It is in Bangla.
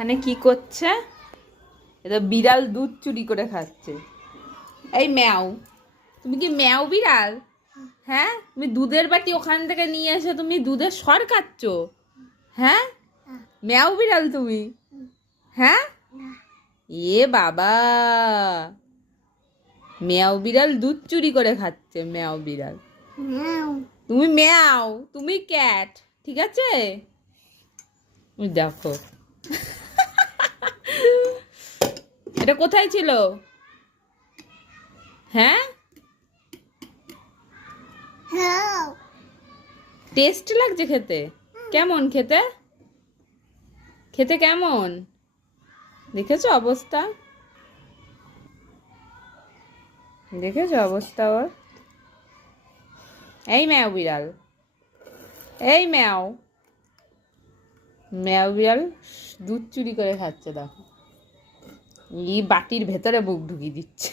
এখানে কি করছে? এটা বিড়াল দুধ চুরি করে খাচ্ছে। এই ম্যাও, তুমি কি ম্যাও বিড়াল? হ্যাঁ, তুমি দুধের বাটি ওখান থেকে নিয়ে এসে তুমি দুধের সর খাচ্ছ? হ্যাঁ, ম্যাও বিড়াল তুমি? হ্যাঁ, এ বাবা, ম্যাও বিড়াল দুধ চুরি করে খাচ্ছে। ম্যাও বিড়াল, তুমি ম্যাও, তুমি ক্যাট, ঠিক আছে? দেখো এটা কোথায় ছিল? হ্যাঁ, টেস্ট লাগছে খেতে? কেমন খেতে? খেতে কেমন? দেখেছো অবস্থা? দেখেছো অবস্থা ওর? এই ম্যাও বিড়াল, এই ম্যাও, ম্যাও বিড়াল দুধ চুরি করে খাচ্ছে। দেখো, এই বাটির ভেতরে মুখ ঢুকিয়ে দিচ্ছে।